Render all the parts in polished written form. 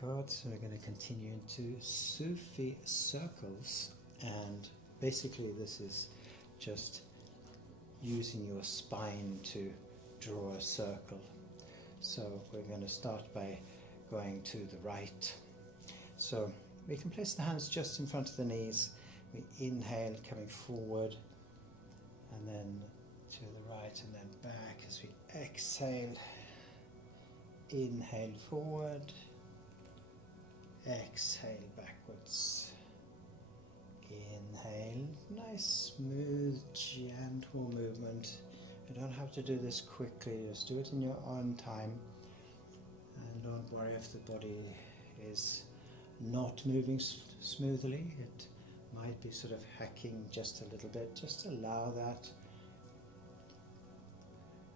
Good, so we're going to continue into Sufi circles, and basically this is just using your spine to draw a circle. So we're going to start by going to the right. So we can place the hands just in front of the knees. We inhale, coming forward, and then to the right and then back as we exhale. Inhale forward, exhale backwards. Inhale, nice, smooth, gentle movement. You don't have to do this quickly, just do it in your own time. And don't worry if the body is not moving smoothly. It might be sort of hacking just a little bit. Just allow that.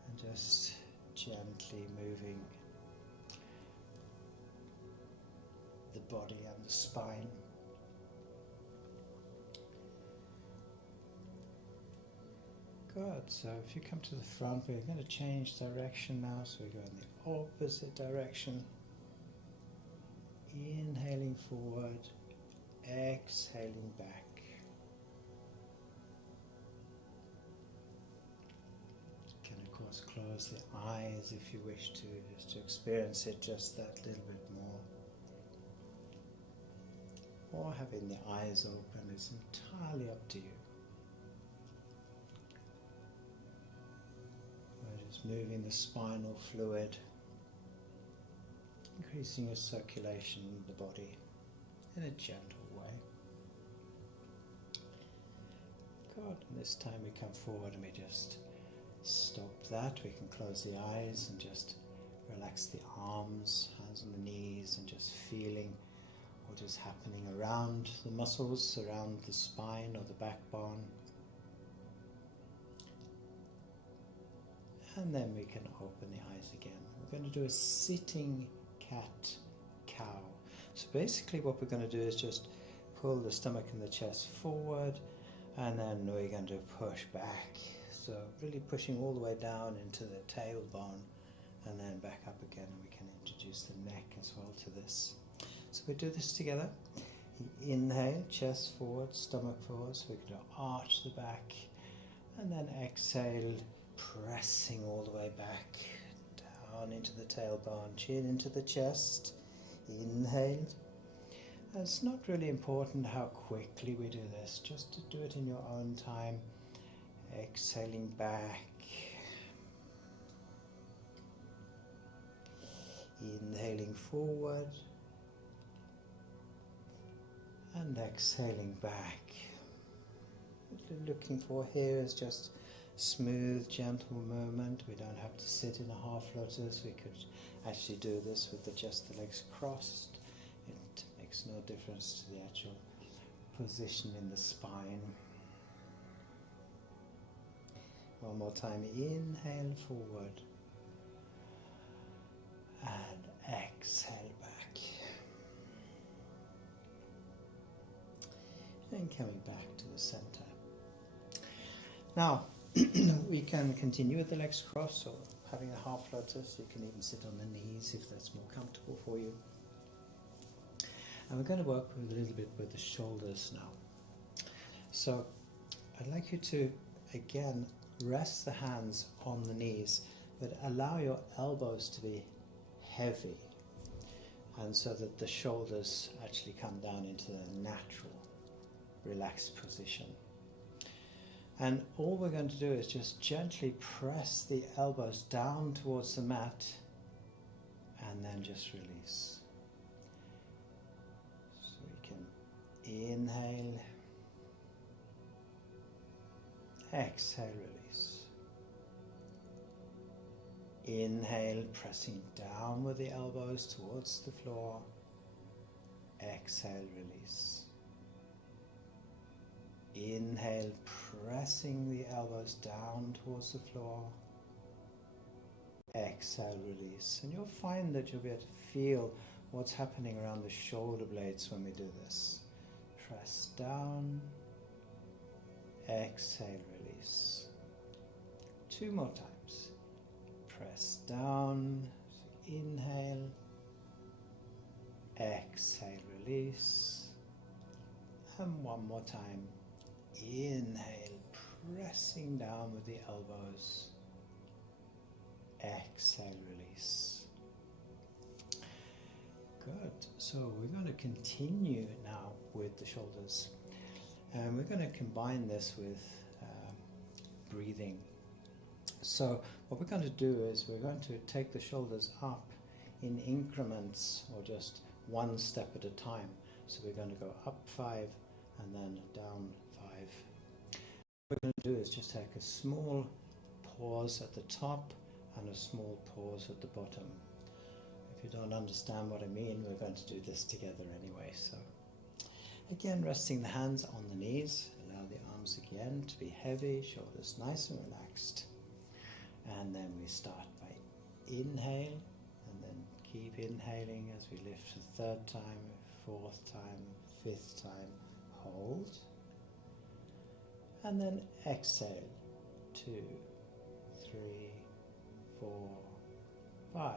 And just gently moving the body and the spine. Good, so if you come to the front, we're going to change direction now, so we go in the opposite direction. Inhaling forward, exhaling back. You can of course close the eyes if you wish to, just to experience it just that little bit more. Or having the eyes open is entirely up to you. We're just moving the spinal fluid, increasing your circulation in the body in a gentle way. Good, and this time we come forward and we just stop that. We can close the eyes and just relax the arms, hands on the knees, and just feeling what is happening around the muscles, around the spine or the backbone. And then we can open the eyes again. We're going to do a sitting cat-cow. So basically what we're going to do is just pull the stomach and the chest forward, and then we're going to push back. So really pushing all the way down into the tailbone and then back up again, and we can introduce the neck as well to this. So we do this together. Inhale, chest forward, stomach forward, so we can arch the back, and then exhale, pressing all the way back down into the tailbone, chin into the chest. Inhale. It's not really important how quickly we do this, just to do it in your own time. Exhaling back. Inhaling forward. And exhaling back. What we're looking for here is just smooth, gentle movement. We don't have to sit in a half lotus. We could actually do this with just the legs crossed. It makes no difference to the actual position in the spine. One more time. Inhale forward and exhale back. And coming back to the center. Now, we can continue with the legs crossed, or having a half lotus. You can even sit on the knees if that's more comfortable for you. And we're going to work with a little bit with the shoulders now. So I'd like you to, again, rest the hands on the knees, but allow your elbows to be heavy, and so that the shoulders actually come down into the natural relaxed position. And all we're going to do is just gently press the elbows down towards the mat, and then just release. So we can inhale, exhale, release. Inhale, pressing down with the elbows towards the floor. Exhale, release. Inhale, pressing the elbows down towards the floor. Exhale, release. And you'll find that you'll be able to feel what's happening around the shoulder blades when we do this. Press down. Exhale, release. 2 more times. Press down. So inhale. exhale, release, and one more time, inhale, pressing down with the elbows, exhale, release. Good. So we're going to continue now with the shoulders, and we're going to combine this with breathing. So what we're going to do is we're going to take the shoulders up in increments, or just one step at a time. So we're going to go up 5 and then down 5. What we're going to do is just take a small pause at the top and a small pause at the bottom. If you don't understand what I mean, we're going to do this together anyway. So again, resting the hands on the knees, allow the arms again to be heavy, shoulders nice and relaxed. And then we start by inhale, and then keep inhaling as we lift the 3rd time, 4th time, 5th time, hold. And then exhale, 2, 3, 4, 5,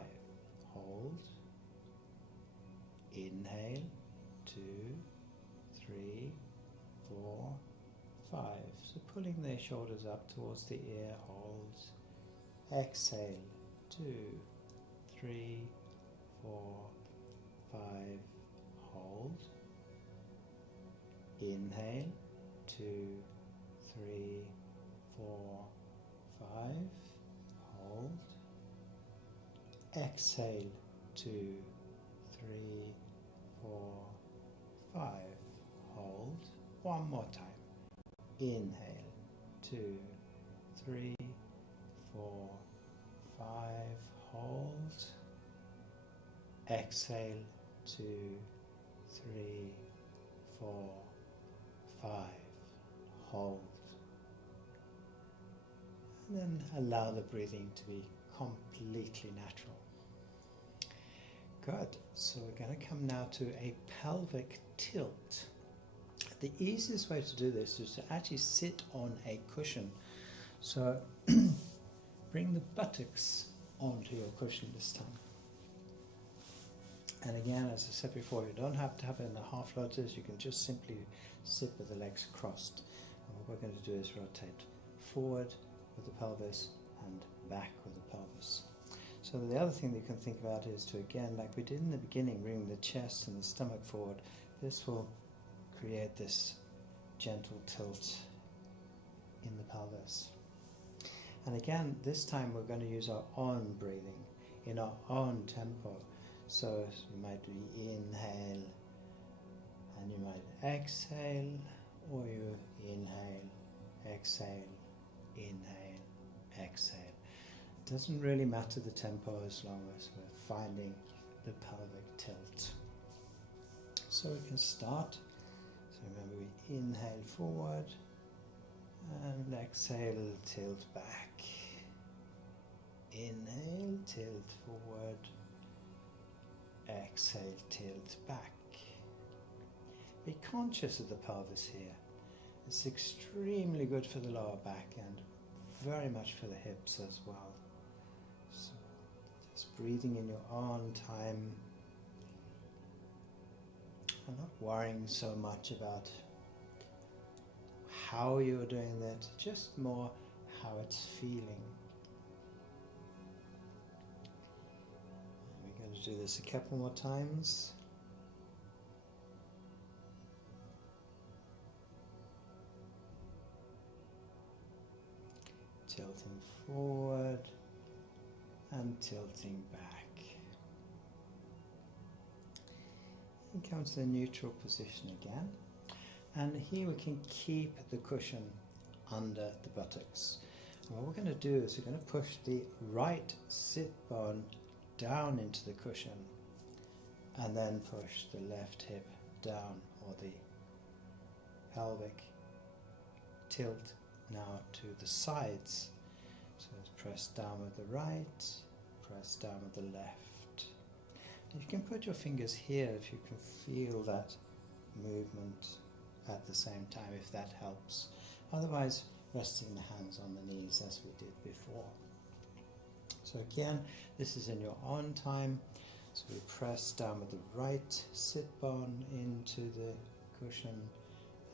hold. Inhale, 2, 3, 4, 5. So pulling the shoulders up towards the ear, hold. Exhale, 2, 3, 4, 5, hold. Inhale, 2, 3, 4, 5, hold. Exhale, 2, 3, 4, 5, hold. One more time. Inhale, 2, 3, 4, 5, hold. Exhale, 2, 3, 4, 5, hold. And then allow the breathing to be completely natural. Good. So we're going to come now to a pelvic tilt. The easiest way to do this is to actually sit on a cushion. So bring the buttocks onto your cushion this time. And again, as I said before, you don't have to have it in the half lotus. You can just simply sit with the legs crossed. And what we're going to do is rotate forward with the pelvis and back with the pelvis. So the other thing that you can think about is to, again, like we did in the beginning, bring the chest and the stomach forward. This will create this gentle tilt in the pelvis. And again, this time we're going to use our own breathing in our own tempo. So you might inhale and you might exhale, or you inhale, exhale, inhale, exhale. It doesn't really matter the tempo as long as we're finding the pelvic tilt. So we can start. So remember, we inhale forward and exhale, tilt back. Inhale, tilt forward. Exhale, tilt back. Be conscious of the pelvis here. It's extremely good for the lower back and very much for the hips as well. So just breathing in your own time and not worrying so much about how you're doing that, just more how it's feeling. We're going to do this a couple more times. Tilting forward and tilting back. And come to the neutral position again. And here we can keep the cushion under the buttocks. And what we're going to do is we're going to push the right sit bone down into the cushion and then push the left hip down, or the pelvic tilt now to the sides. So let's press down with the right, press down with the left. And you can put your fingers here if you can feel that movement at the same time, if that helps. Otherwise, resting the hands on the knees as we did before. So again, this is in your own time. So we press down with the right sit bone into the cushion,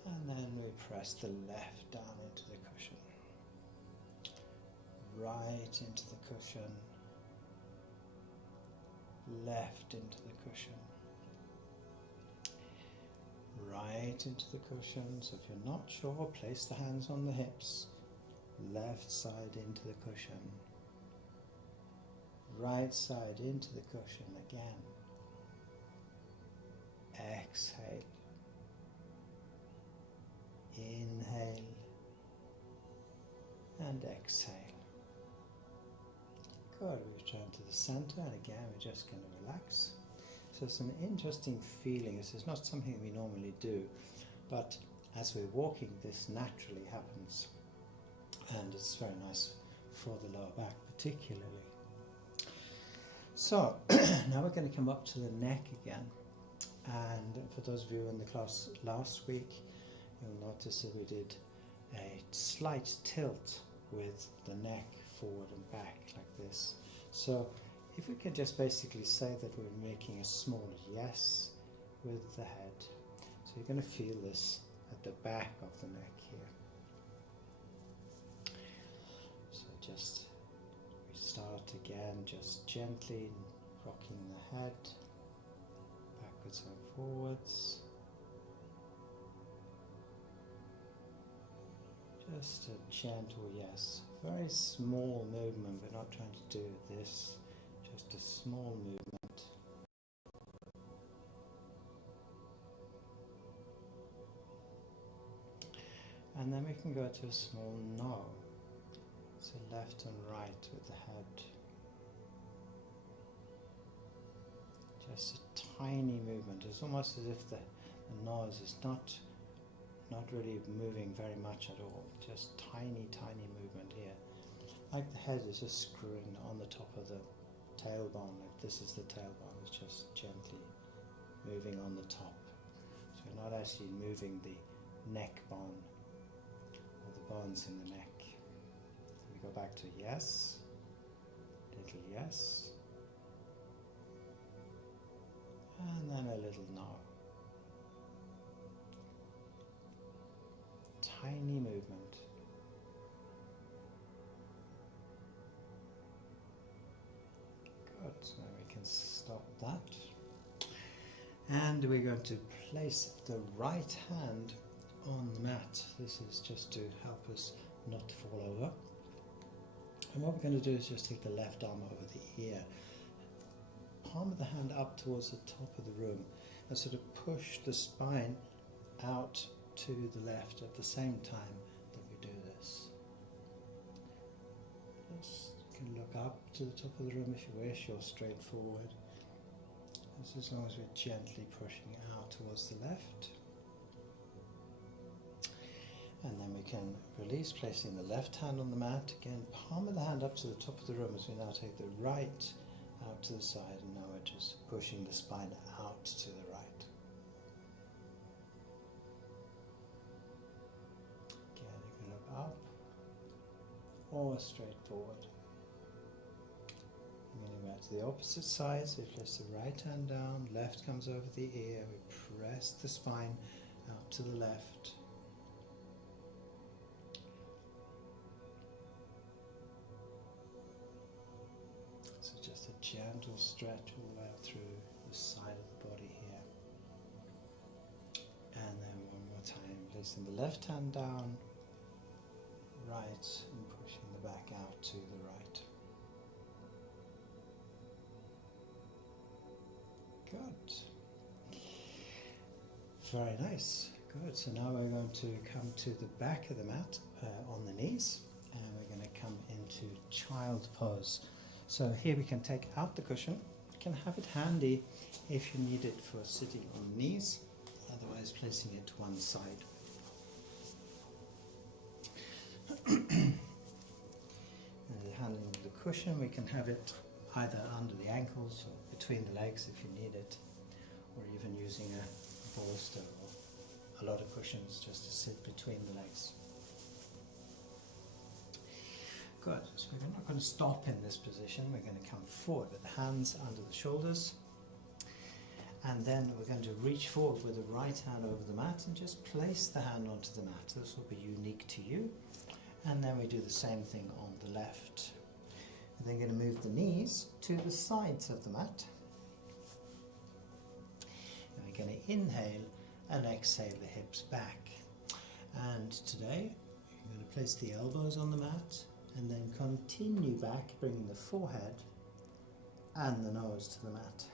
and then we press the left down into the cushion. Right into the cushion, left into the cushion, right into the cushion. So if you're not sure, place the hands on the hips, left side into the cushion, right side into the cushion again. Exhale, inhale, and exhale. Good, we return to the center, and again we're just going to relax. So it's an interesting feeling. This is not something we normally do, but as we're walking this naturally happens, and it's very nice for the lower back particularly. So now we're going to come up to the neck again, and for those of you in the class last week, you'll notice that we did a slight tilt with the neck forward and back like this. So if we can just basically say that we're making a small yes with the head. So you're going to feel this at the back of the neck here. So just we start again, just gently rocking the head backwards and forwards. Just a gentle yes, very small movement. We're not trying to do this, just a small movement. And then we can go to a small no. So left and right with the head. Just a tiny movement. It's almost as if the nose is not really moving very much at all. Just tiny movement here. Like the head is just screwing on the top of the tailbone. If this is the tailbone, it's just gently moving on the top. So we're not actually moving the neck bone or the bones in the neck. We go back to yes, little yes, and then a little no. Tiny movement. Good, so we can stop that. And we're going to place the right hand on the mat. This is just to help us not fall over. And what we're going to do is just take the left arm over the ear, palm of the hand up towards the top of the room, and sort of push the spine out to the left at the same time that we do this. Just, you can look up to the top of the room if you wish, or straight forward. Just as long as we're gently pushing out towards the left. And then we can release, placing the left hand on the mat. Again, palm of the hand up to the top of the room as we now take the right out to the side, and now we're just pushing the spine out to the right. Up or straight forward. Moving back to the opposite side, so we place the right hand down, left comes over the ear, we press the spine out to the left. So just a gentle stretch all the way up through the side of the body here. And then one more time, placing the left hand down, right, and pushing the back out to the right. Good. Very nice. Good. So now we're going to come to the back of the mat on the knees, and we're going to come into child pose. So here we can take out the cushion. You can have it handy if you need it for sitting on the knees, otherwise placing it to one side. And handling the cushion, we can have it either under the ankles or between the legs if you need it, or even using a bolster or a lot of cushions just to sit between the legs. Good, so we're not going to stop in this position, we're going to come forward with the hands under the shoulders, And then we're going to reach forward with the right hand over the mat and just place the hand onto the mat. This will be unique to you. And then we do the same thing on the left. We're then going to move the knees to the sides of the mat. And we're going to inhale and exhale the hips back. And today, we're going to place the elbows on the mat and then continue back, bringing the forehead and the nose to the mat.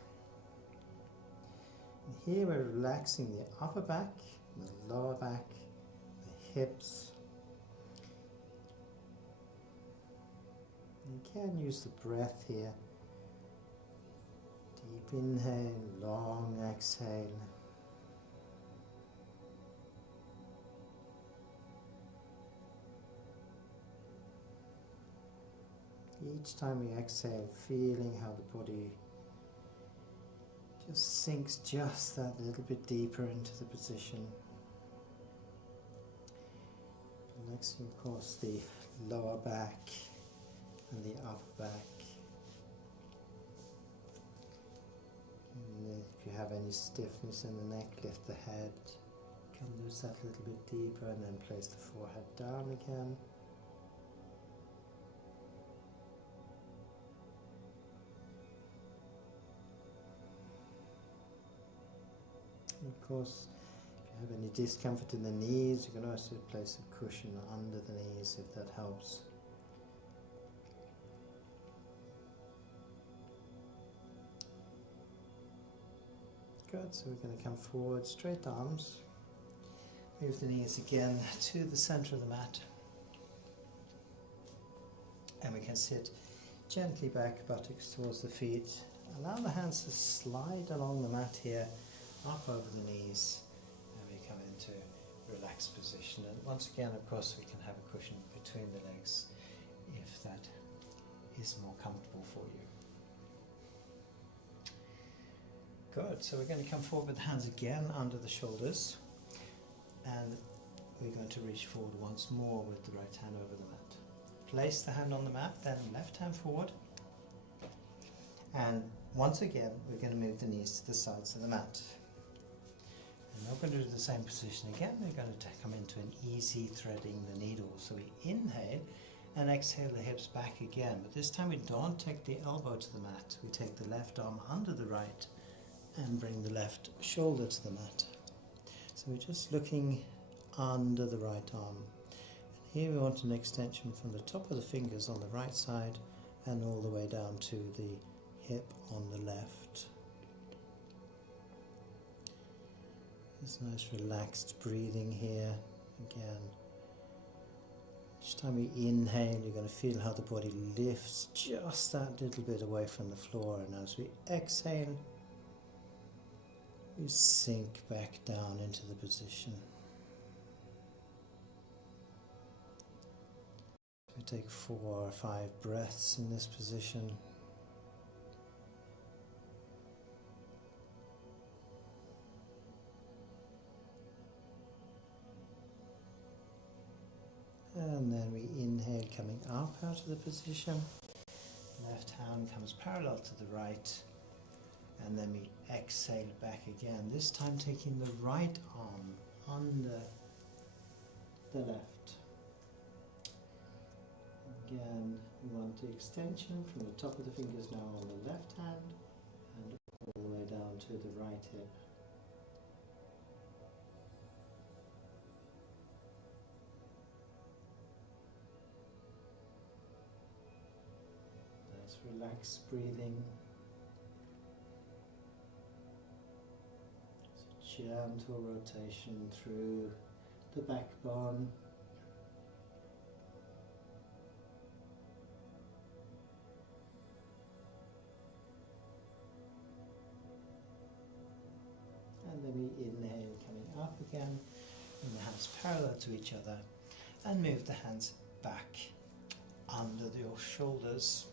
And here we're relaxing the upper back, the lower back, the hips. You can use the breath here. Deep inhale, long exhale. Each time we exhale, feeling how the body just sinks just that little bit deeper into the position. Relaxing, of course, the lower back and the upper back. And if you have any stiffness in the neck, lift the head. Come loose that a little bit deeper and then place the forehead down again. And of course, if you have any discomfort in the knees, you can also place a cushion under the knees if that helps. Good, so we're going to come forward, straight arms, move the knees again to the center of the mat, and we can sit gently back, buttocks towards the feet. Allow the hands to slide along the mat here, up over the knees, and we come into relaxed position. And once again, of course, we can have a cushion between the legs if that is more comfortable for you. Good, so we're going to come forward with the hands again under the shoulders, and we're going to reach forward once more with the right hand over the mat. Place the hand on the mat, then left hand forward, and once again we're going to move the knees to the sides of the mat. And we're going to do the same position again. We're going to come into an easy threading the needle. So we inhale and exhale the hips back again, but this time we don't take the elbow to the mat. We take the left arm under the right and bring the left shoulder to the mat. So we're just looking under the right arm. And here we want an extension from the top of the fingers on the right side and all the way down to the hip on the left. There's nice relaxed breathing here. Again, each time we inhale, you're going to feel how the body lifts just that little bit away from the floor, and as we exhale, we sink back down into the position. We take 4 or 5 breaths in this position. And then we inhale, coming up out of the position. Left hand comes parallel to the right. And then we exhale back again, this time taking the right arm under the left. Again, we want the extension from the top of the fingers now on the left hand and all the way down to the right hip. Nice relaxed breathing. Gentle rotation through the backbone. And then we inhale, coming up again, and the hands parallel to each other, and move the hands back under your shoulders.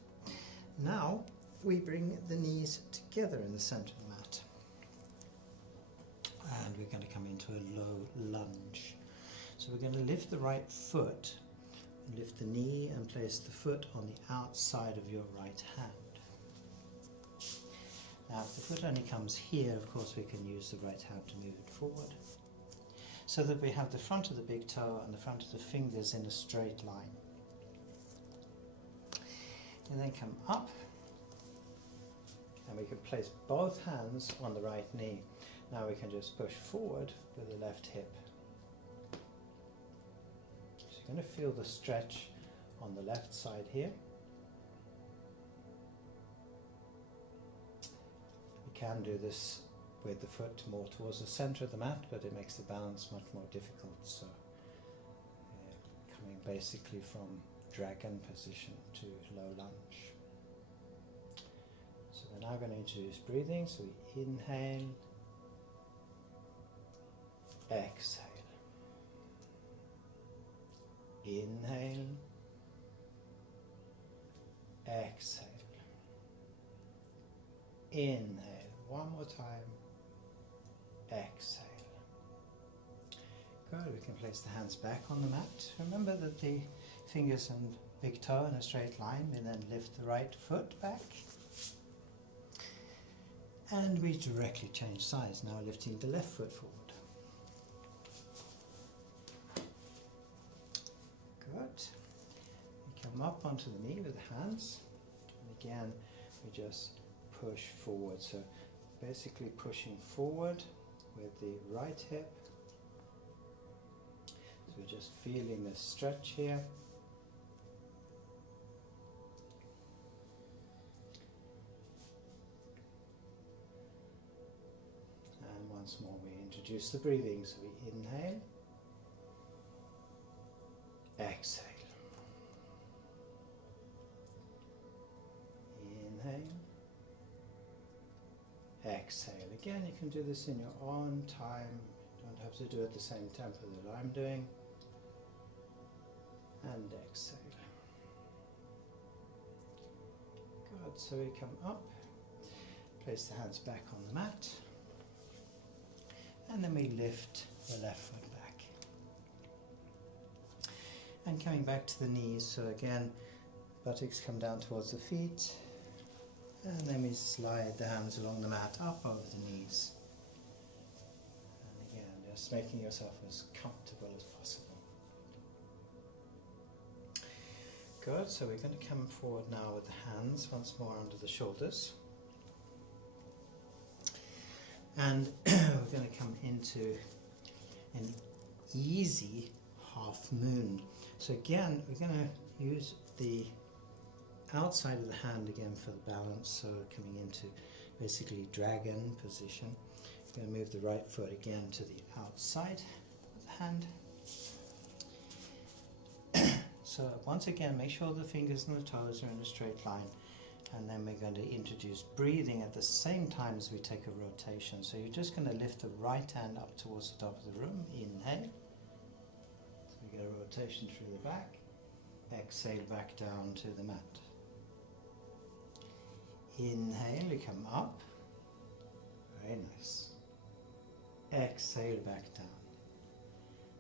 Now we bring the knees together in the center of the mat. And we're going to come into a low lunge. So we're going to lift the right foot, lift the knee and place the foot on the outside of your right hand. Now if the foot only comes here, of course we can use the right hand to move it forward, so that we have the front of the big toe and the front of the fingers in a straight line. And then come up, and we can place both hands on the right knee. Now we can just push forward with the left hip. So you're going to feel the stretch on the left side here. You can do this with the foot more towards the center of the mat, but it makes the balance much more difficult. So coming basically from dragon position to low lunge. So we're now going to introduce breathing. So we inhale, exhale, inhale, exhale, inhale, one more time, exhale. Good, we can place the hands back on the mat. Remember that the fingers and big toe in a straight line. We then lift the right foot back. And we directly change sides, now lifting the left foot forward. Good. We come up onto the knee with the hands. And again, we just push forward. So basically pushing forward with the right hip. So we're just feeling the stretch here. And once more we introduce the breathing. So we inhale, exhale, inhale, exhale. Again, you can do this in your own time. You don't have to do it at the same tempo that I'm doing. And exhale. Good, so we come up, place the hands back on the mat, and then we lift the left foot back. And coming back to the knees, so again, buttocks come down towards the feet, and then we slide the hands along the mat up over the knees. And again, just making yourself as comfortable as possible. Good, so we're going to come forward now with the hands once more under the shoulders. And we're going to come into an easy half moon. So again, we're going to use the outside of the hand again for the balance, so coming into basically dragon position. We're going to move the right foot again to the outside of the hand. So once again, make sure the fingers and the toes are in a straight line, and then we're going to introduce breathing at the same time as we take a rotation. So you're just going to lift the right hand up towards the top of the room, inhale. So we get a rotation through the back, exhale back down to the mat. Inhale, you come up, very nice. Exhale back down.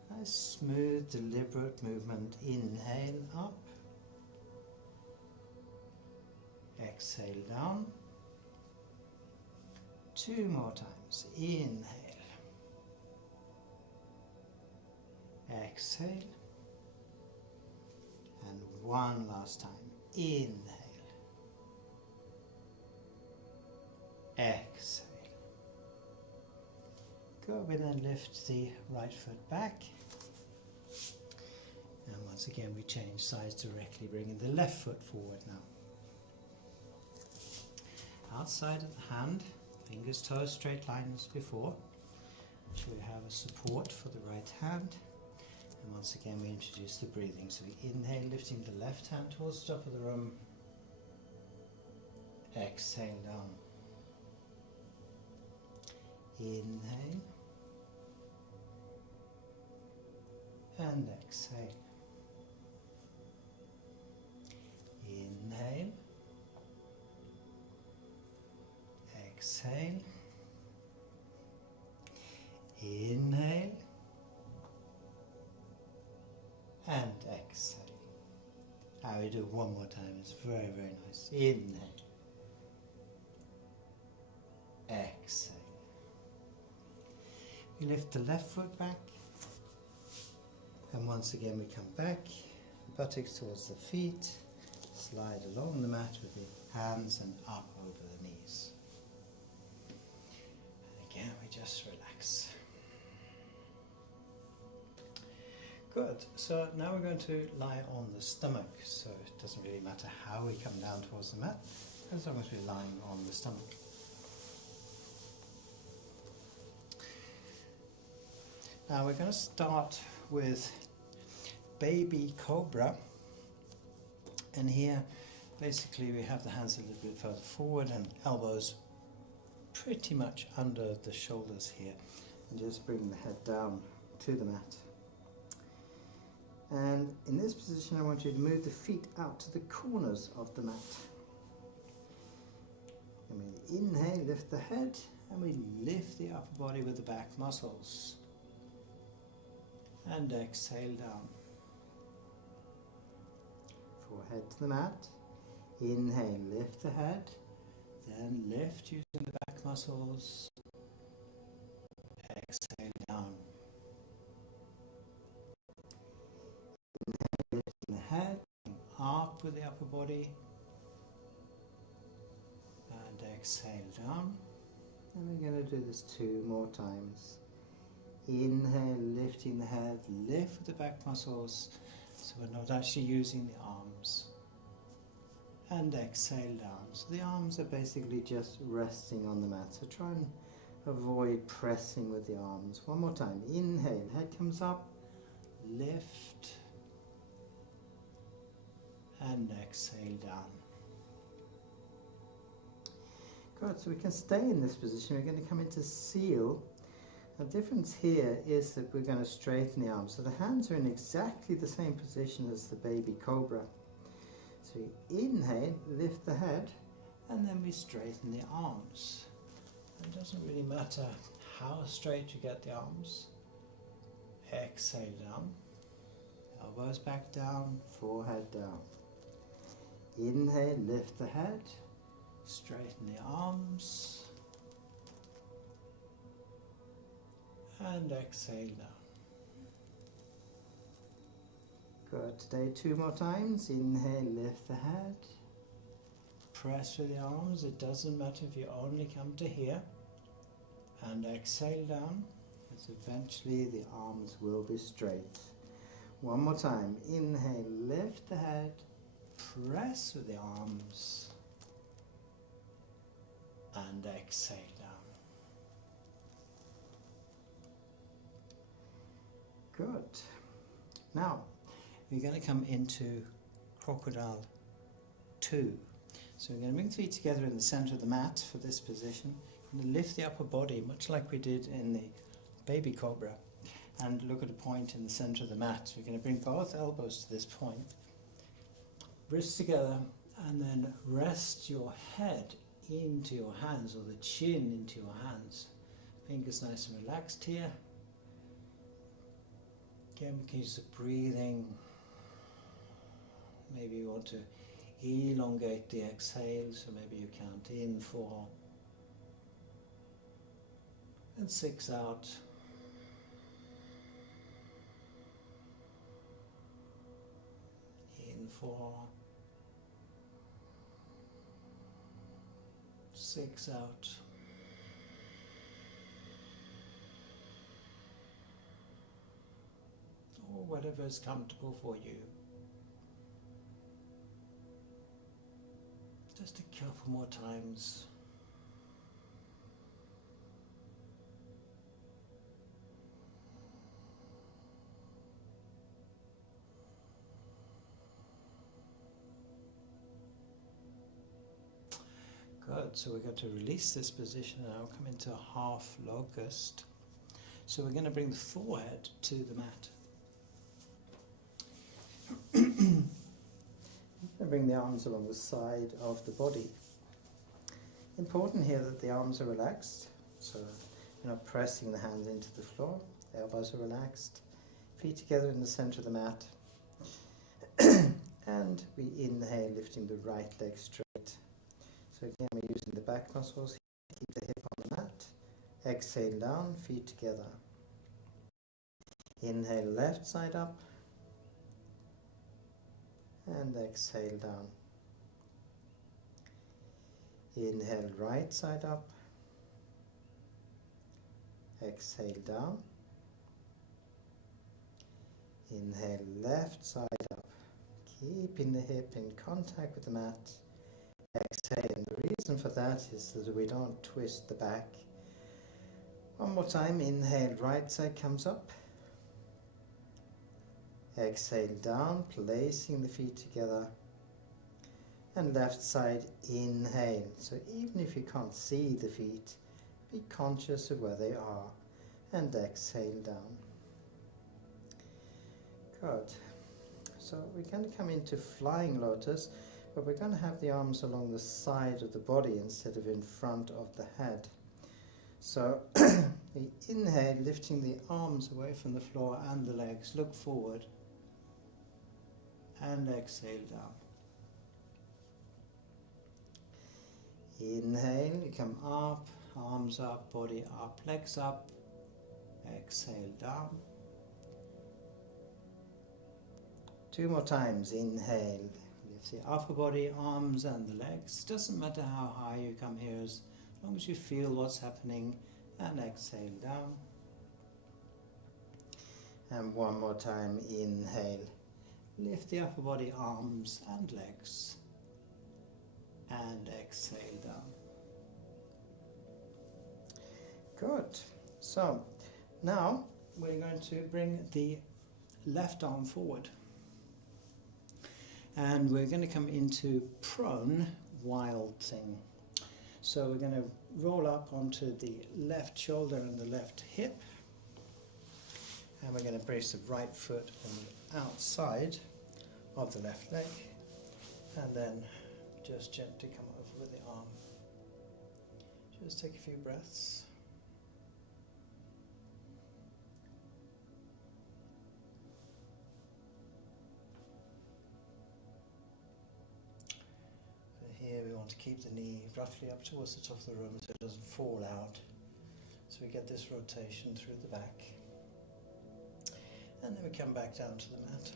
Nice, smooth, deliberate movement. Inhale up, exhale down. 2 more times. Inhale, exhale, and 1 last time. Inhale, exhale. Good, we then lift the right foot back. And once again we change sides directly, bringing the left foot forward now. Outside of the hand, fingers, toes, straight line as before. So we have a support for the right hand. And once again we introduce the breathing. So we inhale, lifting the left hand towards the top of the room. Exhale down. Inhale. And exhale. Inhale. Exhale. Inhale. And exhale. I will do one more time. It's very, very nice. Inhale. You lift the left foot back, and once again we come back, buttocks towards the feet, slide along the mat with the hands and up over the knees. And again we just relax. Good, so now we're going to lie on the stomach, so it doesn't really matter how we come down towards the mat, as long as we're lying on the stomach. Now we're going to start with baby cobra, and here basically we have the hands a little bit further forward and elbows pretty much under the shoulders here, and just bring the head down to the mat. And in this position I want you to move the feet out to the corners of the mat. And we inhale, lift the head, and we lift the upper body with the back muscles. And exhale down. Forehead to the mat. Inhale, lift the head, then lift using the back muscles. Exhale down. Lifting the head, up with the upper body, and exhale down. And we're going to do this 2 more times. Inhale, lifting the head, lift the back muscles, so we're not actually using the arms. And exhale down. So the arms are basically just resting on the mat, so try and avoid pressing with the arms. 1 more time. Inhale, head comes up, lift, and exhale down. Good, so we can stay in this position. We're going to come into seal. The difference here is that we're going to straighten the arms. So the hands are in exactly the same position as the baby cobra. So you inhale, lift the head, and then we straighten the arms. It doesn't really matter how straight you get the arms. Exhale down. Elbows back down, forehead down. Inhale, lift the head, straighten the arms, and exhale down. Good. Today 2 more times. Inhale, lift the head, press with the arms. It doesn't matter if you only come to here. And exhale down, as eventually the arms will be straight. 1 more time. Inhale, lift the head, press with the arms, and exhale down. Good. Now we're going to come into crocodile 2. So we're going to bring the feet together in the center of the mat for this position. We're going to lift the upper body much like we did in the baby cobra, and look at a point in the center of the mat. So we're going to bring both elbows to this point, wrists together, and then rest your head into your hands, or the chin into your hands. Fingers nice and relaxed here. Again, we can use the breathing. Maybe you want to elongate the exhale, so maybe you count in 4 and 6 out. In 4, 6 out. Or whatever is comfortable for you. Just a couple more times. Good, so we're going to release this position now, come into a half locust. So we're going to bring the forehead to the mat. And bring the arms along the side of the body. Important here that the arms are relaxed, so you're not pressing the hands into the floor. The elbows are relaxed. Feet together in the center of the mat. And we inhale, lifting the right leg straight. So again, we're using the back muscles here. Keep the hip on the mat. Exhale down, feet together. Inhale, left side up. And exhale down. Inhale, right side up. Exhale down. Inhale, left side up. Keeping the hip in contact with the mat. Exhale. And the reason for that is that we don't twist the back. One more time. Inhale, right side comes up. Exhale down, placing the feet together. And left side, inhale. So even if you can't see the feet, be conscious of where they are. And exhale down. Good. So we're going to come into flying lotus, but we're going to have the arms along the side of the body instead of in front of the head. So we inhale, lifting the arms away from the floor and the legs. Look forward. And exhale down. Inhale, you come up, arms up, body up, legs up. Exhale down. 2 more times. Inhale, lift the upper body, arms and the legs. Doesn't matter how high you come here, as long as you feel what's happening. And exhale down. And 1 more time. Inhale. Lift the upper body, arms and legs. And exhale down. Good. So now we're going to bring the left arm forward. And we're going to come into prone wild thing. So we're going to roll up onto the left shoulder and the left hip. And we're going to brace the right foot on the outside of the left leg. And then just gently come over with the arm. Just take a few breaths. Here we want to keep the knee roughly up towards the top of the room so it doesn't fall out. So we get this rotation through the back. And then we come back down to the mat.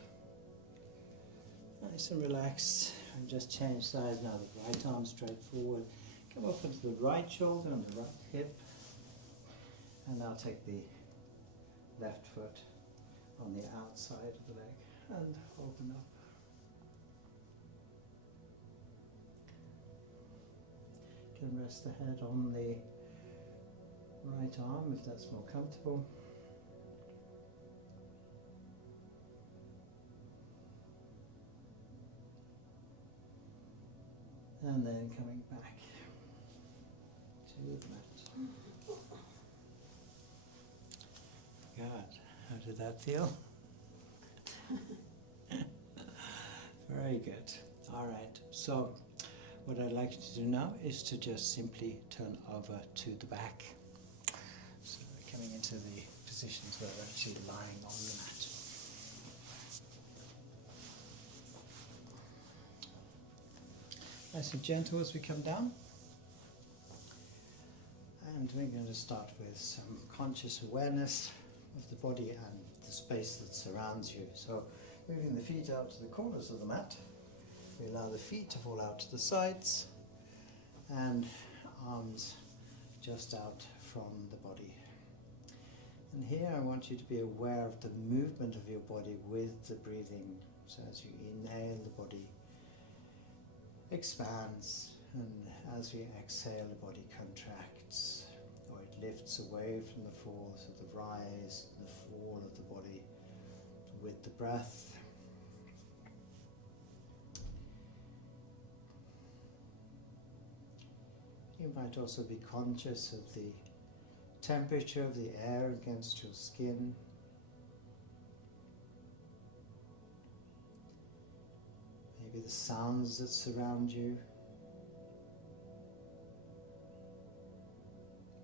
Nice and relaxed. And just change sides now. The right arm straight forward. Come up onto the right shoulder and the right hip. And now take the left foot on the outside of the leg and open up. You can rest the head on the right arm if that's more comfortable. And then coming back to the mat. God, how did that feel? Very good. All right, so what I'd like you to do now is to just simply turn over to the back. So we're coming into the positions where we're actually lying on the mat. Nice and gentle as we come down. And we're going to start with some conscious awareness of the body and the space that surrounds you. So moving the feet out to the corners of the mat. We allow the feet to fall out to the sides and arms just out from the body. And here I want you to be aware of the movement of your body with the breathing. So as you inhale, the body expands, and as we exhale, the body contracts, or it lifts away from the fall, so the rise and the fall of the body with the breath. You might also be conscious of the temperature of the air against your skin. Maybe the sounds that surround you.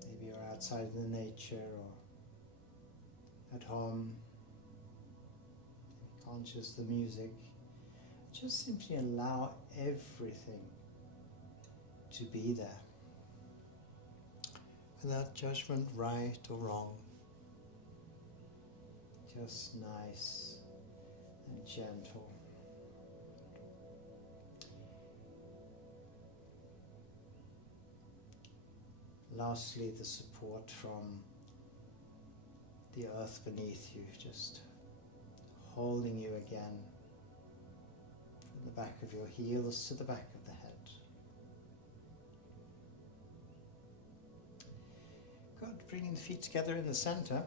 Maybe you're outside in the nature or at home. Conscious of the music. Just simply allow everything to be there. Without judgment, right or wrong. Just nice and gentle. Lastly, the support from the earth beneath you, just holding you again from the back of your heels to the back of the head. Good. Bringing the feet together in the center.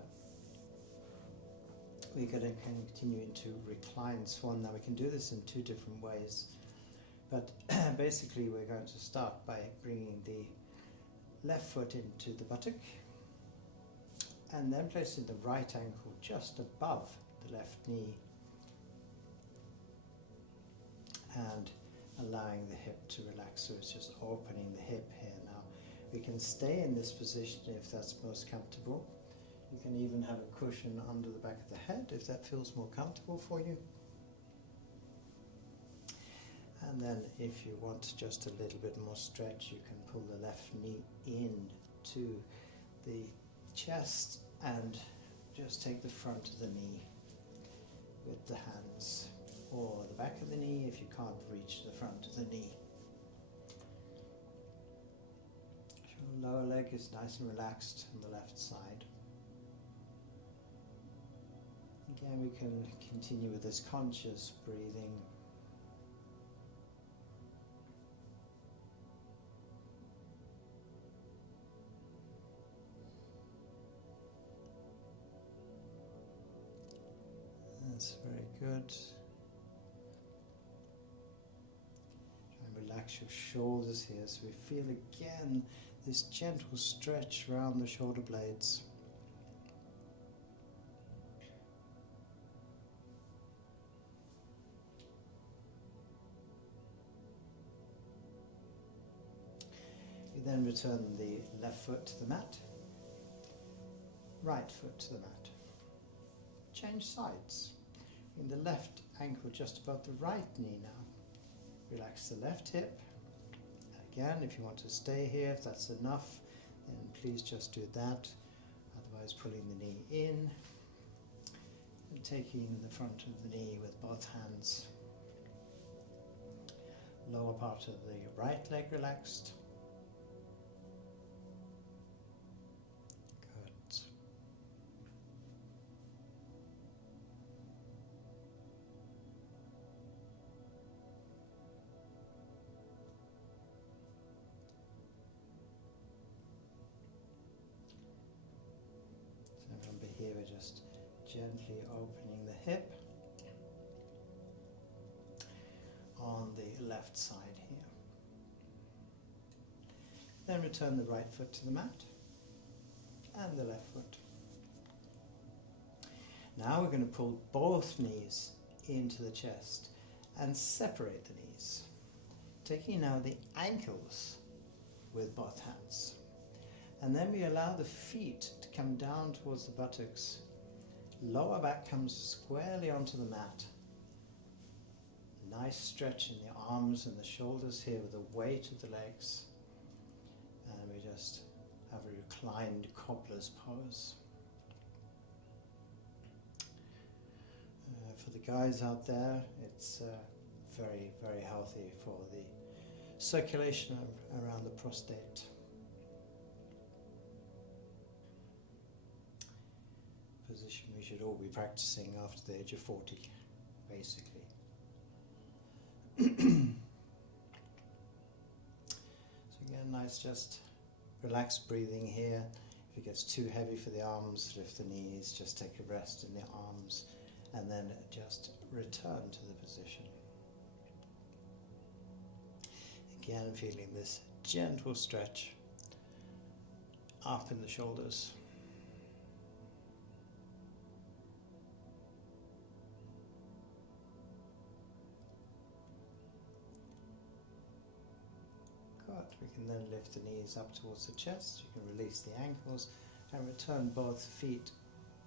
We're going to continue into reclined swan. Now we can do this in two different ways, but basically we're going to start by bringing the left foot into the buttock and then placing the right ankle just above the left knee and allowing the hip to relax. So it's just opening the hip here. Now we can stay in this position if that's most comfortable. You can even have a cushion under the back of the head if that feels more comfortable for you. And then if you want just a little bit more stretch, you can pull the left knee in to the chest and just take the front of the knee with the hands, or the back of the knee if you can't reach the front of the knee. Your lower leg is nice and relaxed on the left side. Again, we can continue with this conscious breathing. That's very good. Try and relax your shoulders here so we feel again this gentle stretch around the shoulder blades. You then return the left foot to the mat, right foot to the mat. Change sides. In the left ankle just above the right knee now. Relax the left hip. Again, if you want to stay here, if that's enough, then please just do that. Otherwise, pulling the knee in and taking the front of the knee with both hands. Lower part of the right leg relaxed. Here we're just gently opening the hip on the left side here. Then return the right foot to the mat and the left foot. Now we're going to pull both knees into the chest and separate the knees. Taking now the ankles with both hands. And then we allow the feet to come down towards the buttocks. Lower back comes squarely onto the mat. Nice stretch in the arms and the shoulders here with the weight of the legs. And we just have a reclined cobbler's pose. For the guys out there, it's very, very healthy for the circulation around the prostate. Position we should all be practicing after the age of 40, basically. So again, nice just relaxed breathing here. If it gets too heavy for the arms, lift the knees, just take a rest in the arms and then just return to the position. Again, feeling this gentle stretch up in the shoulders. We can then lift the knees up towards the chest. You can release the ankles and return both feet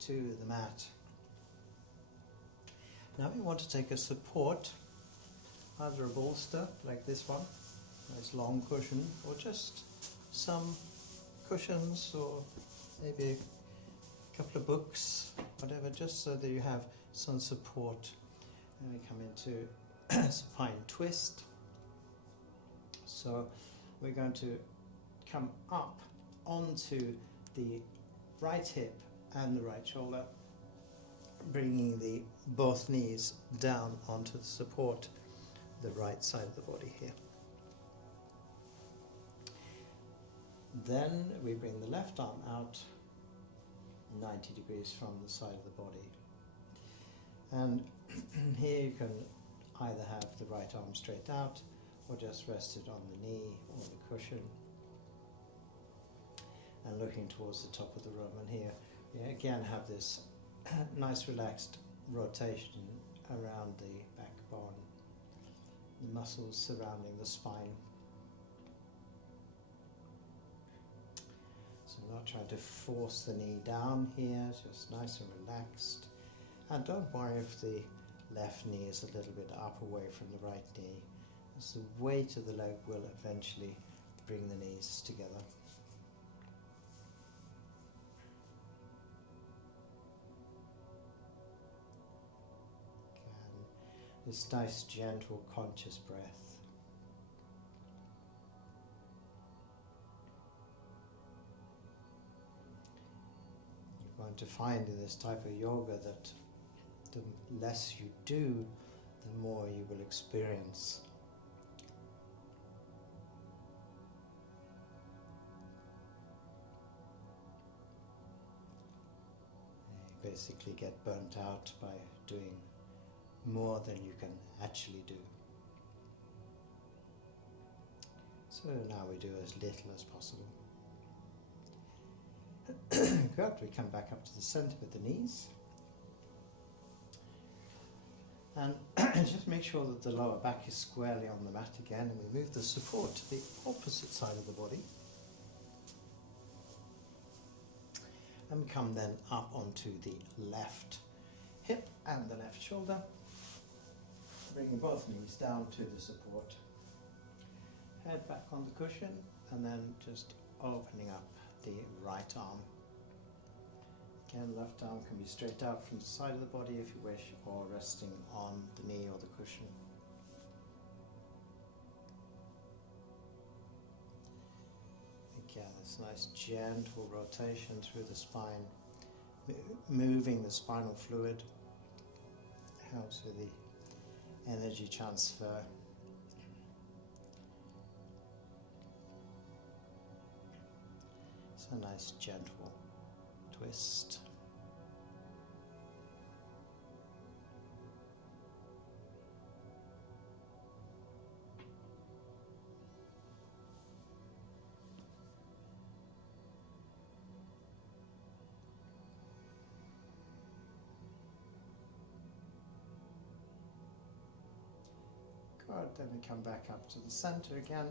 to the mat. Now we want to take a support, either a bolster like this one, nice long cushion, or just some cushions, or maybe a couple of books whatever, just so that you have some support. And we come into supine twist. So we're going to come up onto the right hip and the right shoulder, bringing the both knees down onto the support, the right side of the body here. Then we bring the left arm out 90 degrees from the side of the body. And here you can either have the right arm straight out or just rested on the knee or the cushion and looking towards the top of the room. And here we again have this nice relaxed rotation around the backbone, the muscles surrounding the spine. So I'm not trying to force the knee down here, it's just nice and relaxed. And don't worry if the left knee is a little bit up away from the right knee, as the weight of the leg will eventually bring the knees together. Again, this nice, gentle, conscious breath. You're going to find in this type of yoga that the less you do, the more you will experience. You basically get burnt out by doing more than you can actually do. So now we do as little as possible. Good, we come back up to the center with the knees. And just make sure that the lower back is squarely on the mat again, and we move the support to the opposite side of the body. And come then up onto the left hip and the left shoulder, bringing both knees down to the support. Head back on the cushion, and then just opening up the right arm. Again, left arm can be straight out from the side of the body if you wish, or resting on the knee or the cushion. Again, this nice gentle rotation through the spine, moving the spinal fluid, helps with the energy transfer. It's a nice gentle twist. Good, then we come back up to the center again,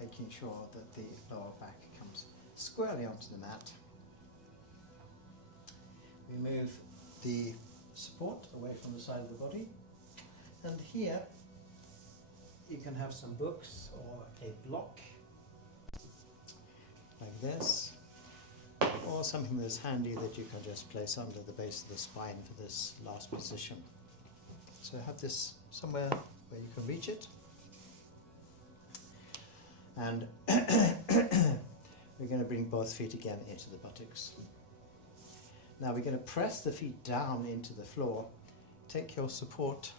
making sure that the lower back comes squarely onto the mat. We move the support away from the side of the body, and here you can have some books or a block like this, or something that's handy that you can just place under the base of the spine for this last position. So have this somewhere where you can reach it, and we're going to bring both feet again into the buttocks. Now we're going to press the feet down into the floor, take your support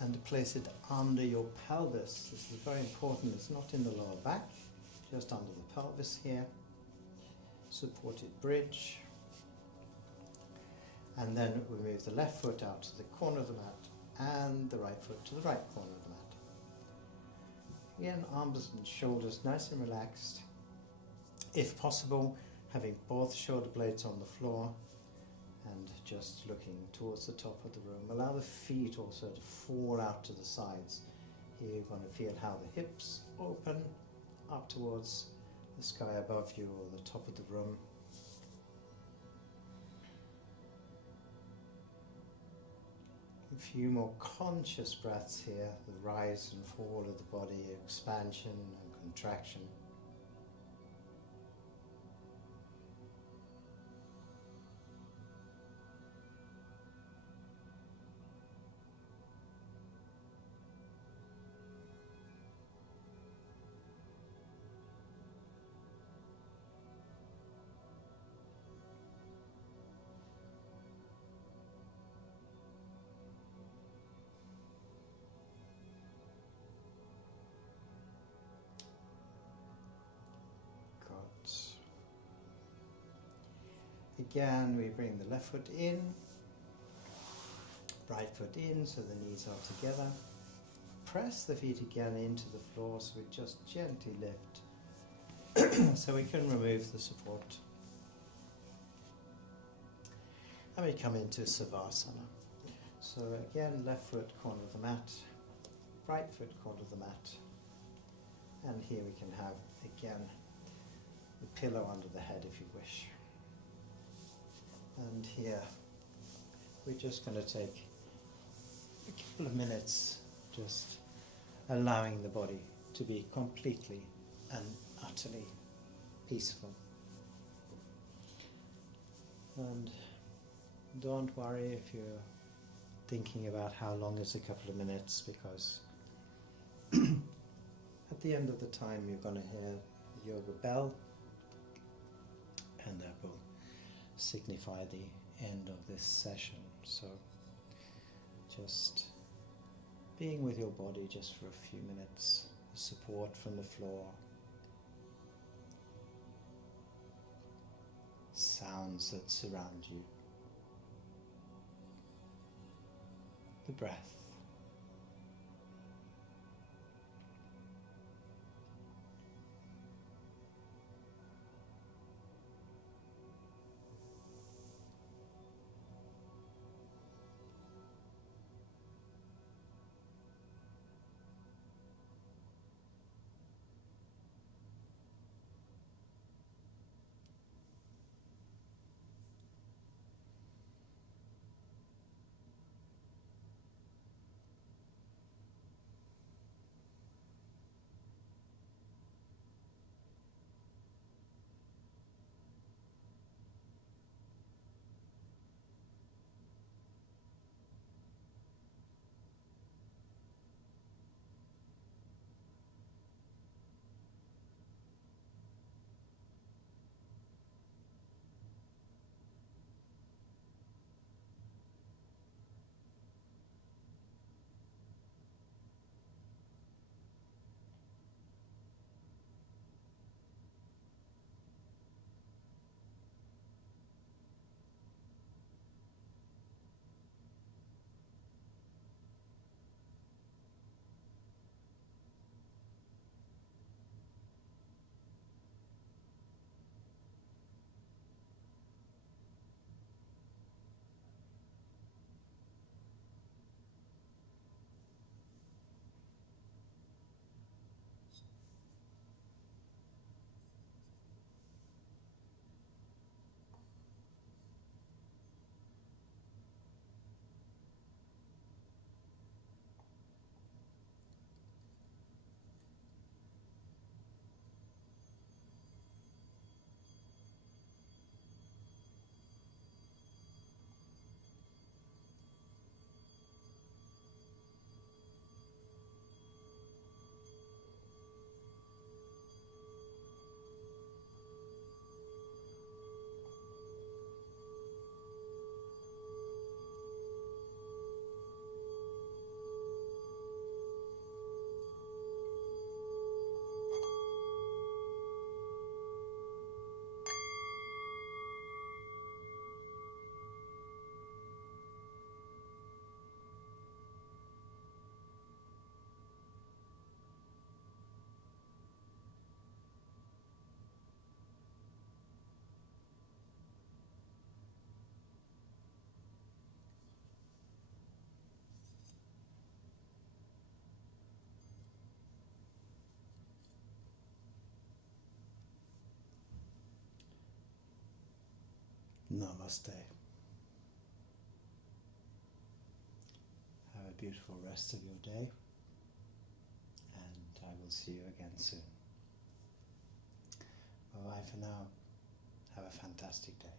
and place it under your pelvis. This is very important, it's not in the lower back, just under the pelvis here. Supported bridge. And then we move the left foot out to the corner of the mat and the right foot to the right corner of the mat. Again, arms and shoulders nice and relaxed. If possible, having both shoulder blades on the floor and just looking towards the top of the room. Allow the feet also to fall out to the sides. Here you're going to feel how the hips open up towards the sky above you or the top of the room. A few more conscious breaths here, the rise and fall of the body, expansion and contraction. again, we bring the left foot in, right foot in, so the knees are together. Press the feet again into the floor, so we just gently lift, so we can remove the support. And we come into Savasana. So again, left foot corner of the mat, right foot corner of the mat. And here we can have, again, the pillow under the head if you wish. And here, we're just going to take a couple of minutes just allowing the body to be completely and utterly peaceful. And don't worry if you're thinking about how long is a couple of minutes, because at the end of the time you're going to hear the yoga bell, and that will signify the end of this session. So just being with your body just for a few minutes, the support from the floor, sounds that surround you, the breath. Namaste. Have a beautiful rest of your day, and I will see you again soon. Bye-bye for now. Have a fantastic day.